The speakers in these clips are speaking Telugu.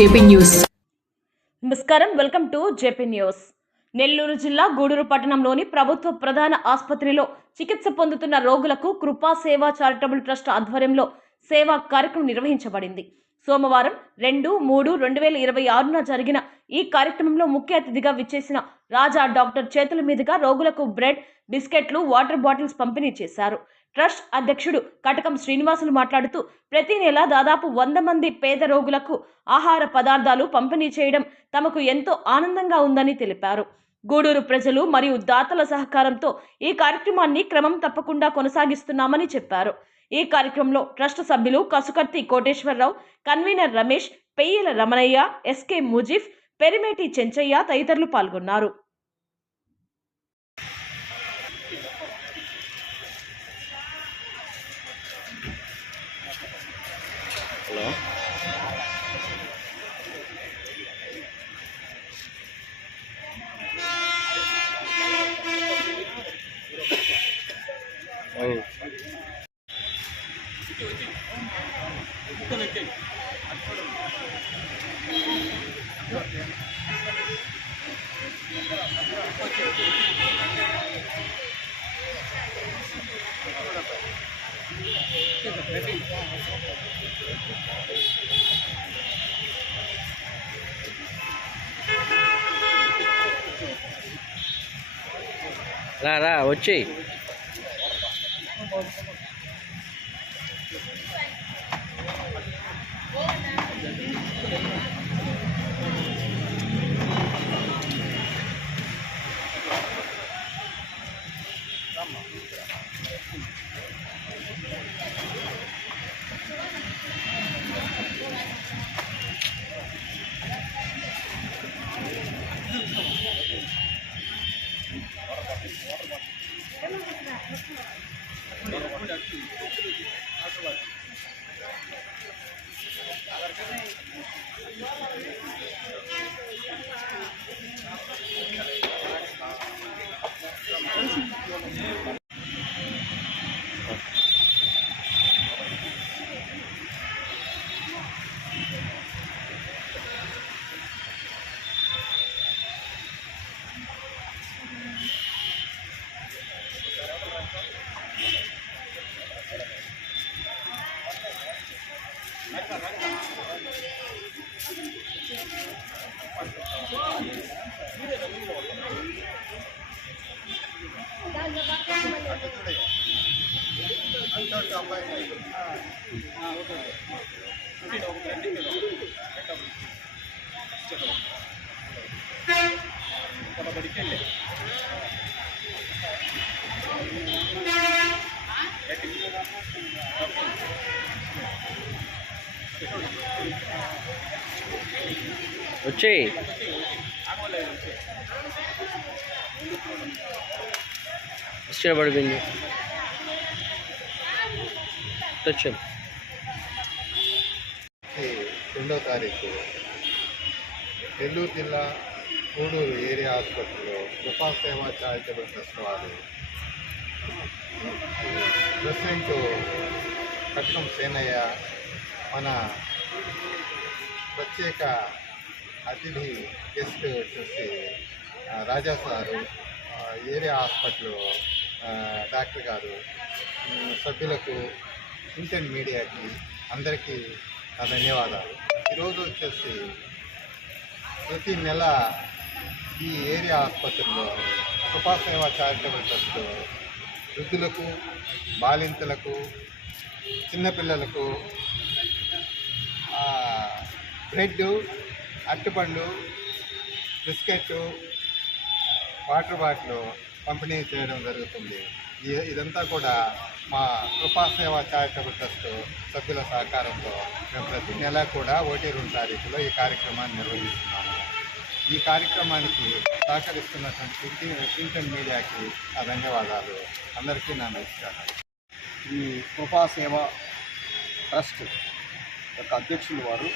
JP news. నమస్కారం, welcome to JP news. Nellore జిల్లా గూడూరు పట్టణంలోని ప్రభుత్వ ప్రధాన ఆసుపత్రిలో చికిత్స పొందుతున్న రోగులకు కృపా సేవా చారిటబుల్ ట్రస్ట్ ఆధ్వర్యంలో సేవా కార్యక్రమం నిర్వహించబడింది. సోమవారం 2/3/2026న జరిగిన ఈ కార్యక్రమంలో ముఖ్య అతిథిగా విచ్చేసిన రాజా డాక్టర్ చేతుల మీదుగా రోగులకు బ్రెడ్, బిస్కెట్లు, వాటర్ బాటిల్స్ పంపిణీ చేశారు. ట్రస్ట్ అధ్యక్షుడు కటకం శ్రీనివాసులు మాట్లాడుతూ ప్రతి నెల దాదాపు 100 మంది పేద రోగులకు ఆహార పదార్థాలు పంపిణీ చేయడం తమకు ఎంతో ఆనందంగా ఉందని తెలిపారు. గూడూరు ప్రజలు మరియు దాతల సహకారంతో ఈ కార్యక్రమాన్ని క్రమం తప్పకుండా కొనసాగిస్తున్నామని చెప్పారు. ఈ కార్యక్రమంలో ట్రస్ట్ సభ్యులు కసుకర్తి కోటేశ్వరరావు, కన్వీనర్ రమేష్, పెయ్యల రమణయ్య, ఎస్కే ముజీఫ్, పెరిమేటి చెంచయ్య తదితరులు పాల్గొన్నారు. రా వచ్చేయి. వచ్చేయి. ఇష్టపడిపోయింది. వచ్చాం 2వ తారీఖు నెల్లూరు జిల్లా గూడూరు ఏరియా ఆసుపత్రిలో కృపా సేవా చారిటబుల్ ట్రస్ట్ వారు ప్రెసిడెంట్ కటకం సేనయ్య, మన ప్రత్యేక అతిథి గెస్ట్ వచ్చేసి రాజా సారు, ఏరియా హాస్పిటల్ డాక్టర్ గారు, సభ్యులకు, ప్రింట్ అండ్ మీడియాకి అందరికీ ధన్యవాదాలు. ఈరోజు వచ్చేసి ప్రతి నెల ఈ ఏరియా ఆసుపత్రిలో కృపా సేవా చారిటబుల్ ట్రస్ట్ వృద్ధులకు, బాలింతలకు, చిన్నపిల్లలకు బ్రెడ్, అరటిపండు, బిస్కెట్, వాటర్ బాటిల్ పంపిణీ చేయడం జరుగుతుంది. ఇదంతా కూడా మా కృపా సేవా చారిటబుల్ ట్రస్ట్ సభ్యుల సహకారంతో మేము ప్రతి నెల కూడా 1-2 తారీఖులో ఈ కార్యక్రమాన్ని నిర్వహిస్తున్నాము. ఈ కార్యక్రమానికి సహకరిస్తున్నటువంటి ప్రింట్ అండ్ మీడియాకి ధన్యవాదాలు. అందరికీ నా నమస్కారాలు. ఈ కృపా సేవా ట్రస్ట్ యొక్క అధ్యక్షులు వారు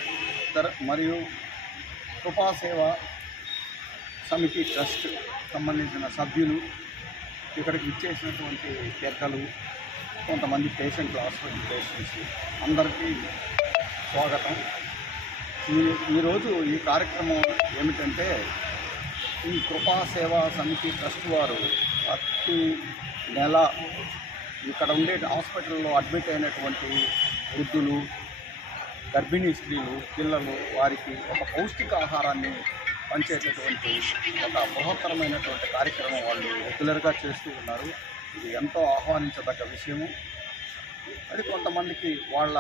మరియు కృపా సేవా సమితి ట్రస్ట్ సంబంధించిన సభ్యులు, ఇక్కడికి ఇచ్చేసినటువంటి పెద్దలు, కొంతమంది పేషెంట్లు, హాస్పిటల్ పేషెంట్స్ అందరికీ స్వాగతం. ఈరోజు ఈ కార్యక్రమం ఏమిటంటే ఈ కృపా సేవా సమితి ట్రస్ట్ వారు ప్రతి నెల ఇక్కడ ఉండే హాస్పిటల్లో అడ్మిట్ అయినటువంటి వృద్ధులు, గర్భిణీ స్త్రీలు, పిల్లలు వారికి ఒక పౌష్టికాహారాన్ని పంచేటటువంటి ఒక బృహత్తరమైనటువంటి కార్యక్రమం వాళ్ళు రెగ్యులర్గా చేస్తూ ఉన్నారు. ఇది ఎంతో ఆహ్వానించదగ్గ విషయము. అది కొంతమందికి వాళ్ళ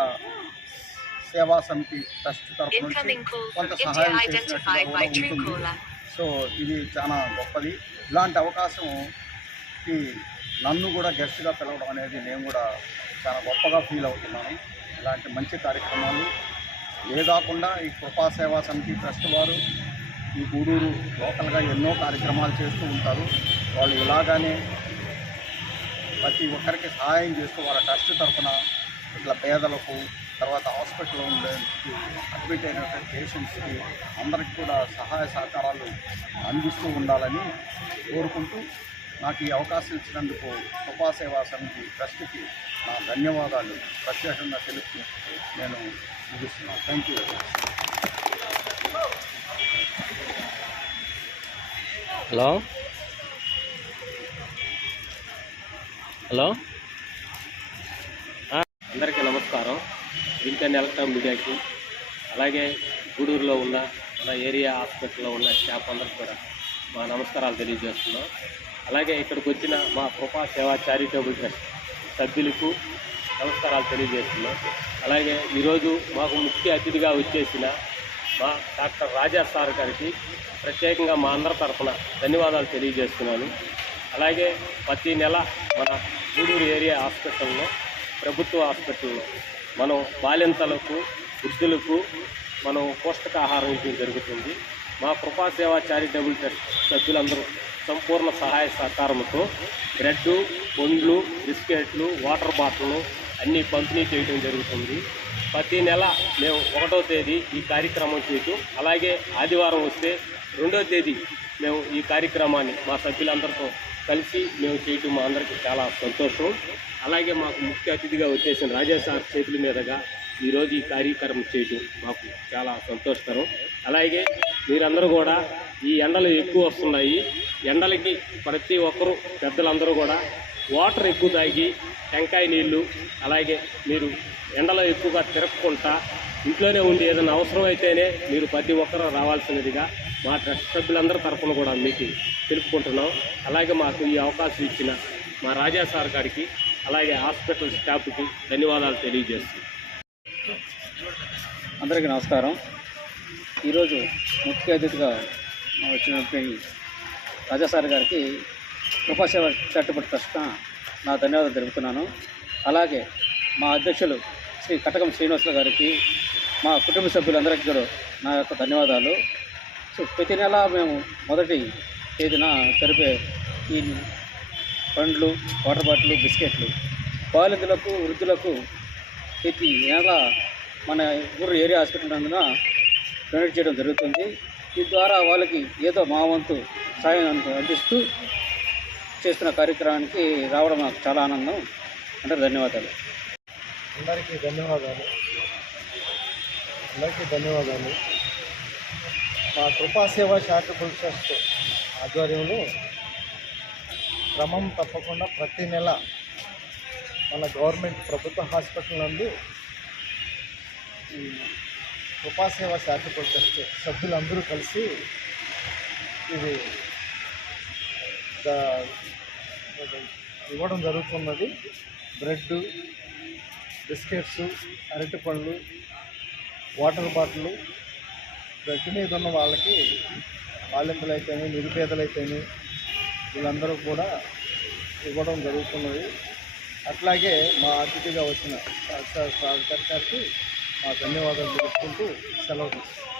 సేవా సమితి ట్రస్ట్ తరఫు నుంచి కొంత సహాయం చేసినట్టుగా కూడా ఉంటుంది. సో ఇది చాలా గొప్పది. ఇలాంటి అవకాశంకి నన్ను కూడా గెస్ట్గా పిలవడం అనేది నేను కూడా చాలా గొప్పగా ఫీల్ అవుతున్నాను. ఇలాంటి మంచి కార్యక్రమాలు కాకుండా ఈ కృపా సేవా సమితి ట్రస్ట్ వారు ఈ గూడూరు లోకల్గా ఎన్నో కార్యక్రమాలు చేస్తూ ఉంటారు. వాళ్ళు ఇలాగానే ప్రతి ఒక్కరికి సహాయం చేస్తూ వాళ్ళ ట్రస్ట్ తరఫున ఇట్లా పేదలకు, తర్వాత హాస్పిటల్లో ఉండే అడ్మిట్ అయినటువంటి పేషెంట్స్కి అందరికి కూడా సహాయ సహకారాలు అందిస్తూ ఉండాలని కోరుకుంటూ నాకు ఈ అవకాశం ఇచ్చినందుకు కృపా సేవా సమితి ట్రస్ట్కి నా ధన్యవాదాలు ప్రత్యేకంగా తెలుపుతూ నేను ముగిస్తున్నాను. Thank you. హలో హలో అందరికీ నమస్కారం. వింటన్ ఎలక్ట్రానిక్ మీడియాకి, అలాగే గూడూరులో ఉన్న మన ఏరియా హాస్పిటల్లో ఉన్న స్టాఫ్ అందరికి కూడా మా నమస్కారాలు తెలియజేస్తున్నాం. అలాగే ఇక్కడికి వచ్చిన మా కృపా సేవా చారిటబుల్ ట్రస్ట్ సభ్యులకు నమస్కారాలు తెలియజేస్తున్నాం. అలాగే ఈరోజు మాకు ముఖ్య అతిథిగా వచ్చేసిన మా డాక్టర్ రాజా సార్ గారికి ప్రత్యేకంగా మా అందరి తరఫున ధన్యవాదాలు తెలియజేస్తున్నాను. అలాగే ప్రతి నెల మన గూడూరు ఏరియా హాస్పిటల్లో, ప్రభుత్వ హాస్పిటల్లో మనం బాలింతలకు, వృద్ధులకు మనం పౌష్టికాహారం ఇవ్వడం జరుగుతుంది. మా కృపా సేవా చారిటబుల్ ట్రస్ట్ సభ్యులందరూ సంపూర్ణ సహాయ సహకారంతో బ్రెడ్, పండ్లు, బిస్కెట్లు, వాటర్ బాటిల్లు అన్నీ పంపిణీ చేయడం జరుగుతుంది. ప్రతి నెల మేము 1వ తేదీ ఈ కార్యక్రమం చేయటం, అలాగే ఆదివారం వస్తే 2వ తేదీ మేము ఈ కార్యక్రమాన్ని మా సభ్యులందరితో కలిసి మేము చేయటం మా అందరికీ చాలా సంతోషం. అలాగే మాకు ముఖ్య అతిథిగా వచ్చేసిన రాజా సార్ చేతుల మీదుగా ఈరోజు ఈ కార్యక్రమం చేయటం మాకు చాలా సంతోషకరం. అలాగే మీరందరూ కూడా ఈ ఎండలు ఎక్కువ వస్తున్నాయి. ఎండలకి ప్రతి ఒక్కరూ పెద్దలందరూ కూడా వాటర్ ఎక్కువ తాగి, టెంకాయ నీళ్ళు, అలాగే మీరు ఎండలో ఎక్కువగా తిరగకుండా ఇంట్లోనే ఉండి ఏదైనా అవసరం అయితేనే మీరు ప్రతి ఒక్కరూ రావాల్సినదిగా మా ట్రస్ట్ సభ్యులందరి తరఫున కూడా మీకు తెలుపుకుంటున్నాం. అలాగే మాకు ఈ అవకాశం ఇచ్చిన మా రాజా సార్ గారికి, అలాగే హాస్పిటల్ స్టాఫ్కి ధన్యవాదాలు తెలియజేస్తున్నాం. అందరికీ నమస్కారం. ఈరోజు ముఖ్య అతిథిగా వచ్చినటువంటి రాజాసార్ గారికి కృపాసేవ చారిటబుల్ ట్రస్ట్ నా ధన్యవాదాలు తెలుపుతున్నాను. అలాగే మా అధ్యక్షులు శ్రీ కటకం శ్రీనివాసులు గారికి, మా కుటుంబ సభ్యులందరికీ కూడా నా యొక్క ధన్యవాదాలు. సో ప్రతి నెల మేము మొదటి తేదీన జరిపే ఈ పండ్లు, వాటర్ బాటిల్, బిస్కెట్లు బాలింతలకు, వృద్ధులకు ప్రతి నెల మన ఊరు ఏరియా హాస్పిటల్ నందున డొనేట్ చేయడం జరుగుతుంది. దీని ద్వారా వాళ్ళకి ఏదో మా వంతు సాయం అందిస్తూ చేస్తున్న కార్యక్రమానికి రావడం నాకు చాలా ఆనందం. అందరికీ ధన్యవాదాలు. అందరికీ ధన్యవాదాలు. మా కృపా సేవా చారిటబుల్ ట్రస్ట్ ఆధ్వర్యంలో క్రమం తప్పకుండా ప్రతి నెల మన గవర్నమెంట్ ప్రభుత్వ హాస్పిటల్ నందు ఈ కృపా సేవా చారిటబుల్ ట్రస్ట్ సభ్యులందరూ కలిసి ఇది ఇవ్వడం జరుగుతున్నది. బ్రెడ్, బిస్కెట్స్, అరటిపళ్ళు, వాటర్ బాటిల్ బ్రెడ్ మీద ఉన్న వాళ్ళకి, బాలింతలైతేనే, నిరుపేదలైతేనే వీళ్ళందరూ కూడా ఇవ్వడం జరుగుతున్నది. అట్లాగే మా అతిథిగా వచ్చిన సార్ గారికి మా ధన్యవాదాలు తెలుపుకుంటూ సెలవు తీసుకుంటాం.